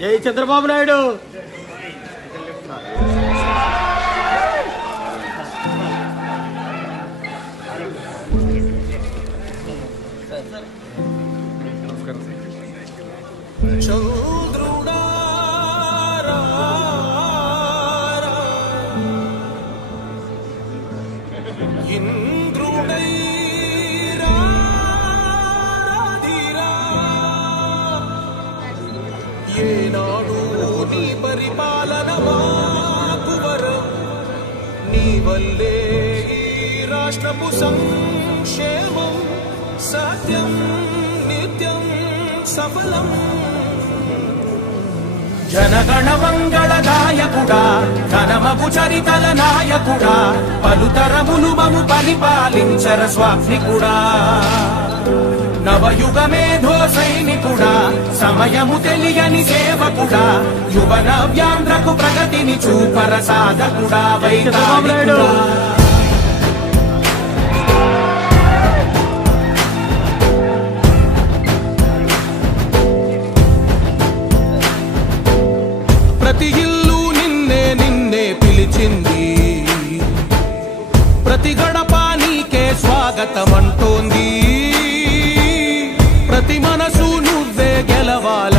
జై చంద్రబాబు నాయుడు. ఏనాడు నీ పరిపాలన మాకు వరం, నీ వల్లే ఈ రాష్ట్రపు సంక్షేమం సత్యం నిత్యం సఫలం. జనగణ మంగళ నాయకుడా, ఘనమగు చరితల నాయకుడా, పలుతరములు మము పరిపాలించర స్వామికుడా. నవయుగ మేధో సైనికుడా, సమయము తెలియని సేవకుడా, యువన వ్యాంధ్రకు ప్రగతిని చూపర సాధకుడా, వైతాళికుడా. ప్రతి ఇల్లు నిన్నే నిన్నే పిలిచింది, ప్రతి గడప నీకే స్వాగతం అంటోంది, ప్రతి మనసు నువ్వే గెలవాలి.